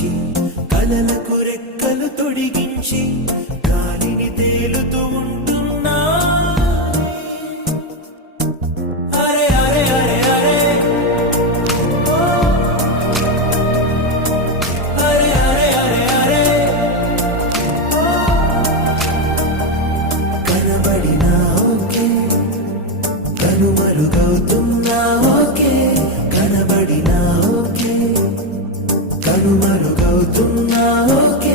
తొలగించి కలలకు రెక్కలు తొడిగించి గాలిని తేలుతూ ఉంటున్నా అరే అరే అరే అరే ఓ అరే అరే అరే అరే ఓ కనబడినా ఓకే కనుమరుగవుతున్నా ఓకే కనబడినా ఓకే కనుమరుగవుతున్నా ఓకే